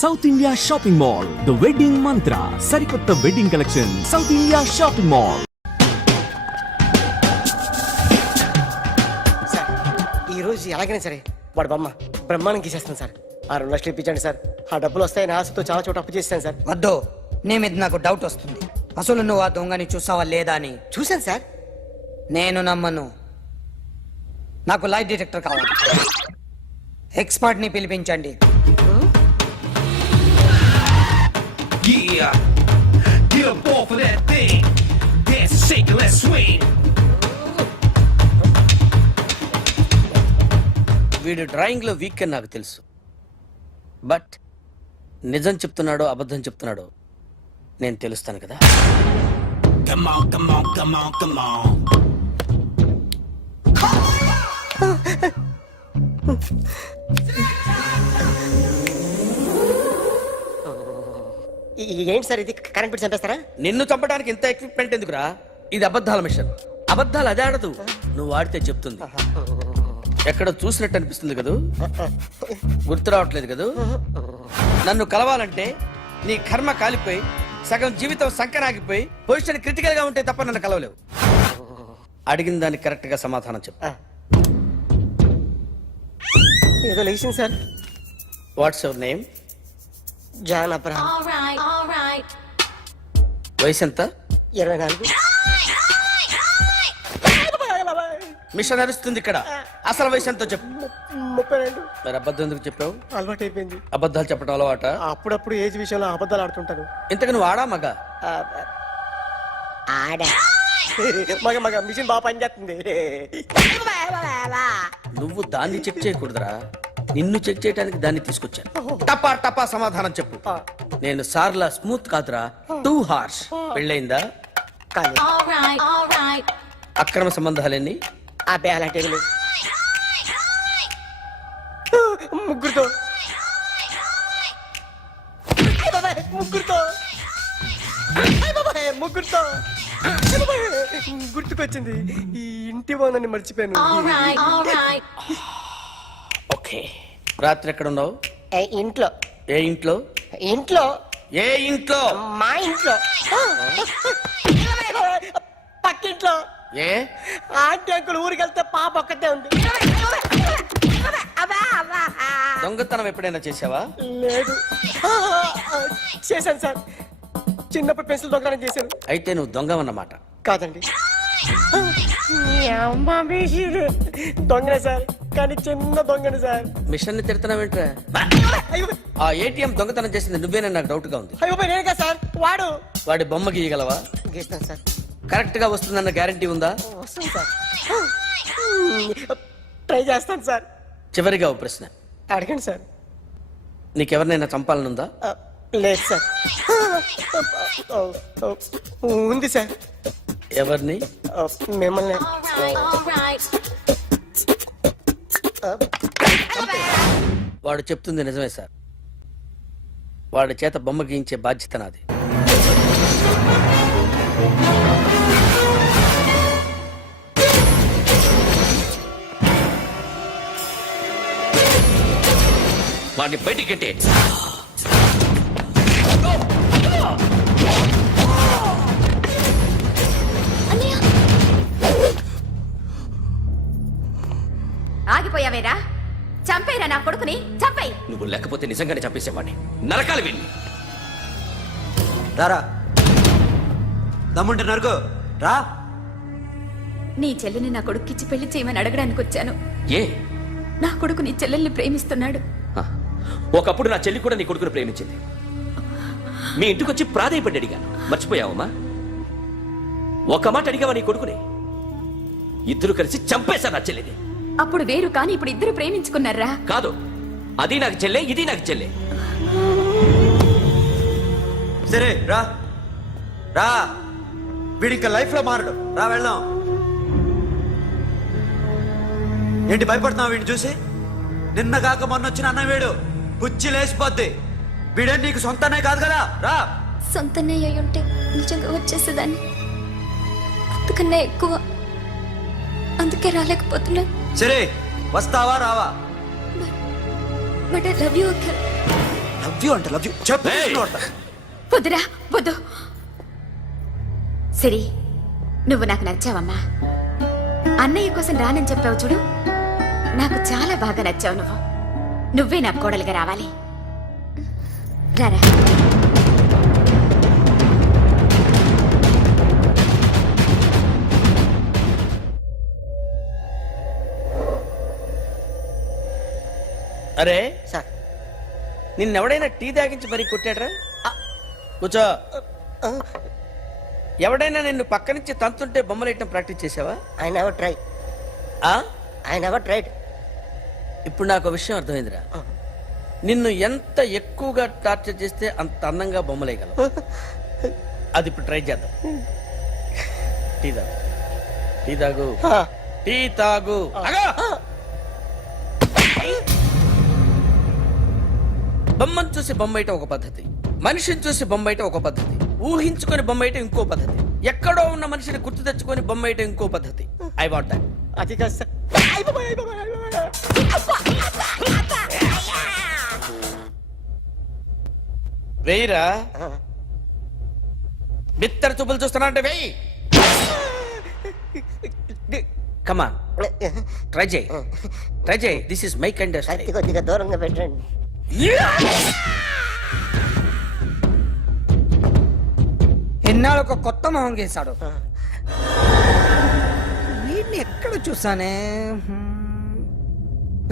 South India shopping mall, the wedding మంత్ర, సరికొత్త wedding collection, south India shopping mall. Sir ఈ రోజు ఎలాగైనా సరే వాడు బొమ్మ బ్రహ్మాండం గీసేస్తాను సార్. 6 లక్షలు ఇప్పించండి సార్. ఆ డబ్బులు వస్తాయని ఆశతో చాలా చోట అప్పు చేస్తాను సార్. వద్దు, నీ మీద నాకు డౌట్ వస్తుంది. అసలు నువ్వు ఆ దొంగని చూసావా లేదా అని. చూశాను సార్. నేను నమ్మను. నాకు లైట్ డిటెక్టర్ కావాలి. ఎక్స్పర్ట్ ని పిలిపించండి. Yeah, get up off of that thing. Dance and shake and let's swing. వీడు డ్రాయింగ్ లో వీక్ అని నాకు తెలుసు. బట్ నిజం చెప్తున్నాడో అబద్ధం చెప్తున్నాడో నేను తెలుస్తాను కదా. Come on, come on, come on, come on. ఏంటి సార్ ఇది? కరెంట్ బిల్ చంపేస్తారా? నిన్ను చంపడానికి ఇంత ఎక్విప్మెంట్ ఎందుకురా? ఇది అబద్ధాల మిషన్. అబద్ధాలు అదే ఆడదు, నువ్వు ఆడితే చెప్తుంది. ఎక్కడ చూసినట్టు అనిపిస్తుంది కదూ, గుర్తు రావట్లేదు కదూ. నన్ను కలవాలంటే నీ కర్మ కాలిపోయి సగం జీవితం సంకనాగిపోయి పొజిషన్ క్రిటికల్ గా ఉంటే తప్ప నన్ను కలవలేవు. అడిగిన దానికి కరెక్ట్ గా సమాధానం చెప్పు. ఏదో లేచింది sir. What's your name? John Abraham. వయసు ఎంత? 24. మిషన్ నడుస్తుంది ఇక్కడ. అసలు వయసు ఎంతో చెప్పు. 32. మరి అబద్ధం ఎందుకు చెప్పావు? అలవాటు అయిపోయింది. అబద్ధాలు చెప్పడం అలవాట? అప్పుడప్పుడు ఏజ్ విషయంలో అబద్ధాలు ఆడుతుంటాను. ఇంతకు నువ్వు ఆడా మగ? ఆడా. మగ మగ మిషన్ బాగా పనిచేస్తుంది. నువ్వు దాన్ని చెక్ చేయకూడదురా, నిన్ను చెక్ చేయడానికి దాన్ని తీసుకొచ్చాను. టపా టపా సమాధానం చెప్పు. నేను సార్లా స్మూత్ కాదురా, టూ హార్ష్. పెళ్ళైందా? కానీ అక్రమ సంబంధాలన్నీ? అబ్బాయి అలాంటి ముగ్గురుతో ముగ్గురుతో ముగ్గురుతో గుర్తుకొచ్చింది. ఈ ఇంటి బాగుందని మర్చిపోయాను. ఓకే. రాత్రి ఎక్కడ ఉన్నావు? ఇంట్లో. ఏ ఇంట్లో? ఇంట్లో. ఏ ఇంట్లో? మా ఇంట్లో. పక్కింట్లో. ఏ ఆంటీ అంకుల్ ఊరికి వెళ్తే పాప ఒక్కతే ఉంది. దొంగతనం ఎప్పుడైనా చేసావా? లేదు. చేశాను సార్. చిన్నప్పుడు పెన్సిల్ దొంగతనం చేశాను. అయితే నువ్వు దొంగవన్నమాట. కాదండి, దొంగనే సార్, కానీ చిన్న దొంగని సార్. మిషన్ ని తిడుతున్నావేంట్రా? ఆ ఏటీఎం దొంగతనం చేసింది నువ్వేనని నాకు డౌట్ గా ఉంది. అయ్యో నేనే సార్. వాడి బొమ్మ గీయగలవా? గీస్తాను సార్. కరెక్ట్ గా వస్తుందన్న గ్యారంటీ ఉందా? వస్తాను సార్. ట్రై చేస్తాను సార్. చివరిగా ఓ ప్రశ్న అడగండి సార్. నీకెవరినైనా చంపాలనుందా? లేదు సార్. ఉంది సార్. ఎవరిని? మిమ్మల్ని. వాడు చెప్తుంది నిజమే సార్. వాడి చేత బొమ్మ గీయించే బాధ్యత నాది. వాడిని బయటికి ఆగిపోయావేరా? చంపేరా నా కొడుకుని, చంపేయ్. నువ్వు లేకపోతే నిజంగానే చంపేసేవాడిని. నరకాలి విని. రారా, దమ్ముంటే నరకు రా. నీ చెల్లిని నా కొడుక్కిచ్చి పెళ్లి చేయమని అడగడానికి వచ్చాను. ఏ? నా కొడుకు నీ చెల్లెల్ని ప్రేమిస్తున్నాడు. ఒకప్పుడు నా చెల్లి కూడా నీ కొడుకును ప్రేమించింది. మీ ఇంటికి వచ్చి ప్రాధాయపడి అడిగాను. మర్చిపోయావమ్మా? ఒక మాట అడిగావా నీ కొడుకుని? ఇద్దరు కలిసి చంపేశారు నా చెల్లిని. అప్పుడు వేరు, కానీ ఇప్పుడు ఇద్దరు ప్రేమించుకున్నారా? కాదు, అది నాకు చెల్లె, ఇది నాకు చెల్లె. సరే రా రా, వీడి ఇంకా లైఫ్ లో మారడు. రా వెళ్దాం. ఏంటి భయపడుతున్నావు వీడిని చూసి? నిన్న కాక మొన్న వచ్చిన అన్న వీడు పుచ్చి లేచిపోద్ది. వీడే నీకు సొంతనే కాదు కదా. రా. సొంతనే అయి ఉంటే నిజంగా వచ్చేసేదాన్ని. అంతకన్నా ఎక్కువ. అందుకే రాలేకపోతున్నా. సరే, వస్తావా రావా? But I love you Akhil. Love you అంటే లవ్ యూ చెప్పు ఏయ్! నోడతా. వద్దురా వద్దు. సిరి, నువ్వు నాకు నచ్చావమ్మా. అన్నయ్య కోసం రానని చెప్పావు చూడు, నాకు చాలా బాగా నచ్చావు నువ్వు. నువ్వే నా కోడలిగా రావాలి. రారా. అరే సార్ నిన్నెవడైనా టీ తాగించి మరీ కొట్టాడ్రా? కూర్చో. ఎవడైనా నిన్ను పక్క నుంచి తంతుంటే బొమ్మలేయటం ప్రాక్టీస్ చేసావా? I never try. ఆ? I never tried. ఇప్పుడు నాకు ఒక విషయం అర్థమైందిరా. నిన్ను ఎంత ఎక్కువగా టార్చర్ చేస్తే అంత అందంగా బొమ్మలేయగలవు. అది ఇప్పుడు ట్రై చేద్దాం. టీ తాగు, టీ తాగు, టీ తాగు. ఆగు! బొమ్మను చూసి బొమ్మయటం ఒక పద్ధతి, మనిషిని చూసి బొమ్మయటం ఒక పద్ధతి, ఊహించుకొని బొమ్మయటం ఇంకో పద్ధతి, ఎక్కడో ఉన్న మనిషిని గుర్తు తెచ్చుకొని బొమ్మయటం ఇంకో పద్ధతి. I want that. అది కాదు సార్. వెయ్యిరా. బిత్తర చూపులు చూస్తున్నా అంటే వెయ్యి. కమా, ట్రై చేయి, ట్రై చేయి. This is my kind. కత్తి కొద్దిగా దూరంగా పెట్టండి. ఎన్నాళ్ళు ఒక కొత్త మొహం గీశాడు. వీడిని ఎక్కడ చూసానే?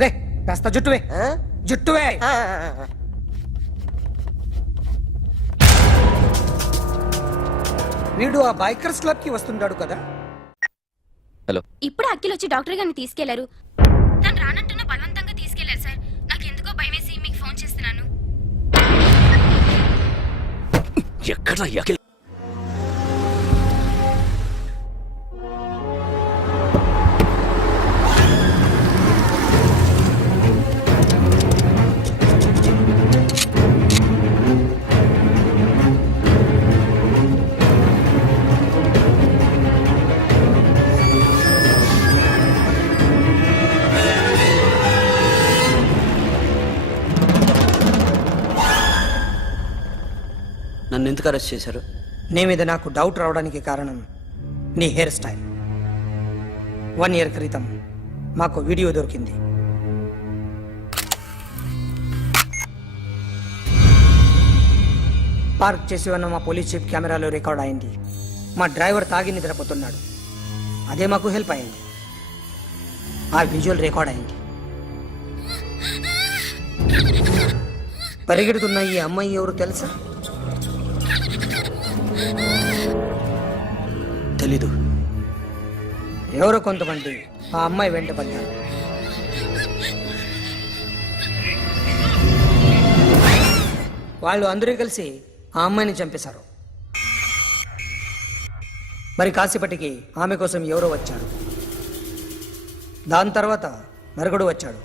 రే కాస్త జుట్టువే, జుట్టువే. వీడు ఆ బైకర్స్ క్లబ్ కి వస్తుంటాడు కదా. ఇప్పుడు అఖిల్ వచ్చి డాక్టర్ గారిని తీసుకెళ్లారు. తను రానంటున్న బలవంతంగా తీసుకెళ్లారు సార్. నాకు ఎందుకో భయమేసి మీకు ఫోన్ చేస్తున్నాను. ఎక్కడ అఖిల్? నన్ను ఎందుకు అరెస్ట్ చేశారు? నీ మీద నాకు డౌట్ రావడానికి కారణం నీ హెయిర్ స్టైల్. 1 year క్రితం మాకు వీడియో దొరికింది. పార్క్ చేసి ఉన్న మా పోలీస్ జీప్ కెమెరాలో రికార్డ్ అయింది. మా డ్రైవర్ తాగి నిద్రపోతున్నాడు. అదే మాకు హెల్ప్ అయింది. ఆ విజువల్ రికార్డ్ అయింది. పరిగెడుతున్న ఈ అమ్మాయి ఎవరు తెలుసా? తెలీదు. ఎవరో కొంతమంది ఆ అమ్మాయి వెంట పడ్డారు. వాళ్ళు అందరూ కలిసి ఆ అమ్మాయిని చంపేశారు. మరి కాసేపటికి ఆమె కోసం ఎవరో వచ్చారు. దాని తర్వాత మరొకడు వచ్చాడు.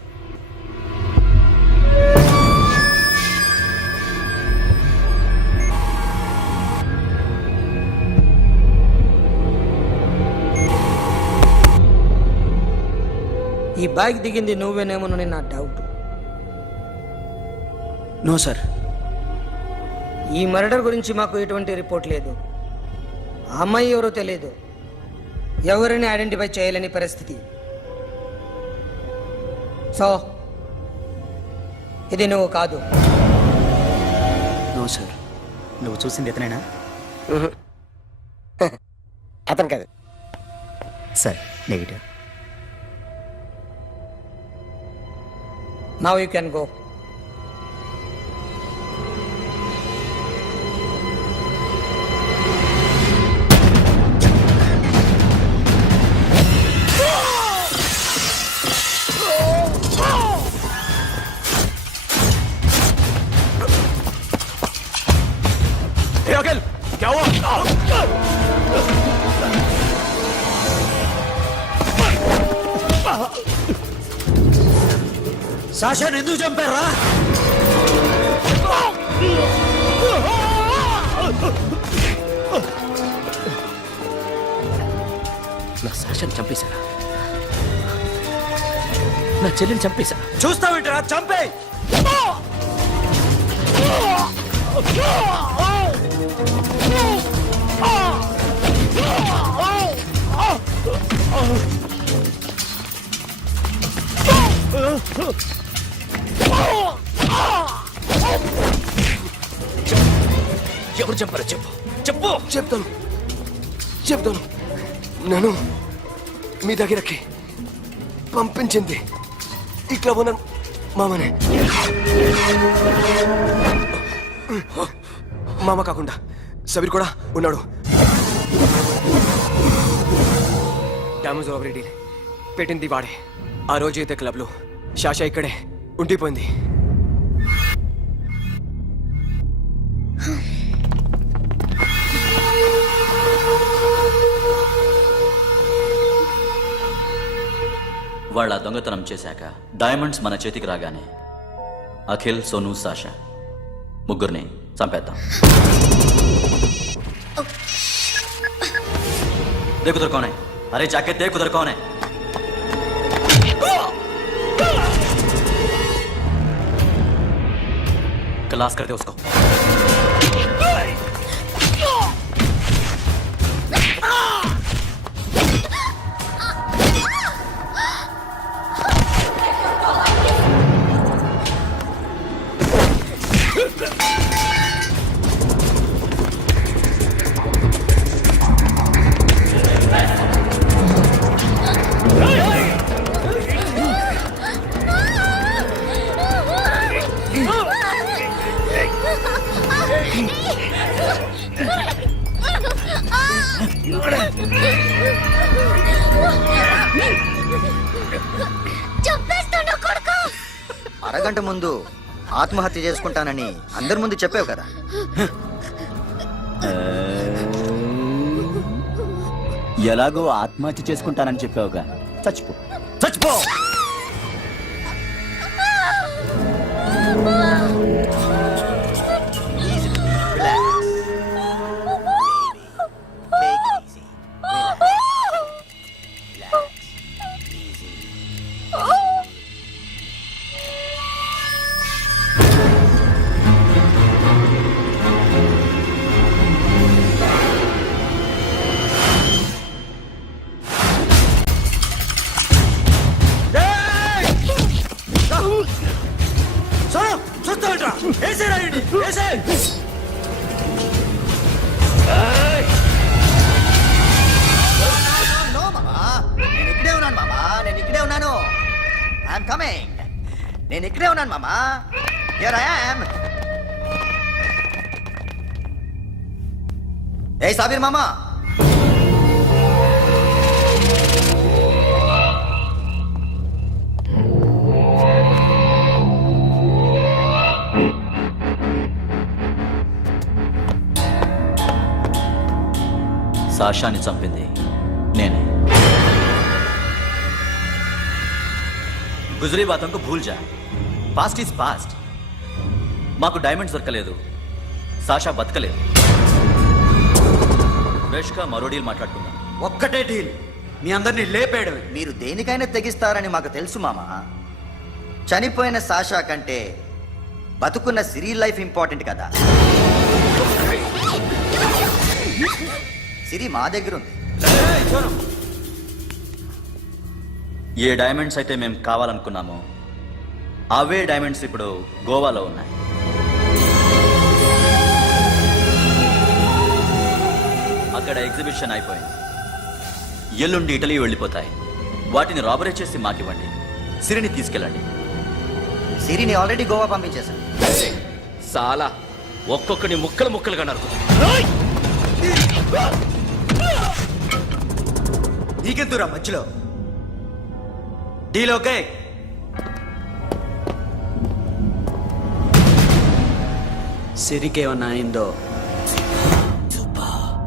ఈ బాగ్ దిగింది నువ్వేనేమోనని నా డౌట్. No sir. ఈ మర్డర్ గురించి మాకు ఎటువంటి రిపోర్ట్ లేదు. ఆ అమ్మాయి ఎవరో తెలియదు. ఎవరిని ఐడెంటిఫై చేయలేని పరిస్థితి. సో ఇది నువ్వు కాదు. No sir. నువ్వు చూసింది ఇతనేనా? అతను కాదు. Sir negative. Now you can go. Akhil, క్యా హువా? సాషాని ఎందుకు చంపారా? నా సాషాన్ని చంపేశారా? నా చెల్లిని చంపేశారా? చూస్తావేంట్రా? చంపే. ఎవరు చెప్పారో చెప్పు చెప్పు. చెప్తాను నన్ను మీ దగ్గరకి పంపించింది ఇట్లా ఉన్న మామనే. మామ కాకుండా సబీర్ కూడా ఉన్నాడు. డ్యామేజ్ ఓవర్ డీల్ పెట్టింది వాడే. ఆ రోజు అయితే క్లబ్లో శాషా ఇక్కడే ఉండిపోయింది. వాళ్ళ దొంగతనం చేశాక డైమండ్స్ మన చేతికి రాగానే అఖిల్, సోను, సాషా ముగ్గురిని చంపేద్దాం. देखो उधर कौन है? अरे जाके देख उधर कौन है? क्लास करते उसको. అరగంట ముందు ఆత్మహత్య చేసుకుంటానని అందరి ముందు చెప్పావు కదా. ఎలాగో ఆత్మహత్య చేసుకుంటానని చెప్పావుగా, చచ్చిపో చచ్చిపో. నేను ఇక్కడే ఉన్నాను మామా. Here I am. ఏ సాబీర్ మామా, సాషాని చంపింది నేనే. గుజరీ బాతంకు భూల్ జా, పాస్ట్ ఈజ్ పాస్ట్. మాకు డైమండ్స్ దొరకలేదు, సాషా బతకలేదు. ఫ్రెష్గా మరో డీల్ మాట్లాడుకుందాం. ఒక్కటే డీల్, మీ అందరినీ లేపేయడమే. మీరు దేనికైనా తెగిస్తారని మాకు తెలుసు మామా. చనిపోయిన సాషా కంటే బతుకున్న సిరీ లైఫ్ ఇంపార్టెంట్ కదా. సిరి మా దగ్గర ఉంది. ఏ డైమండ్స్ అయితే మేము కావాలనుకున్నామో అవే డైమండ్స్ ఇప్పుడు గోవాలో ఉన్నాయి. అక్కడ ఎగ్జిబిషన్ అయిపోయింది. ఎల్లుండి ఇటలీ వెళ్ళిపోతాయి. వాటిని రాబరీ చేసి మాకివ్వండి. సిరిని తీసుకెళ్ళండి. సిరిని ఆల్రెడీ గోవా పంపించేశాను. సాలా ఒక్కొక్కని ముక్కలు ముక్కలుగా నరుకు. నీకెందురా మధ్యలో? Deal okay? సిరికి ఏమన్నా అయిందో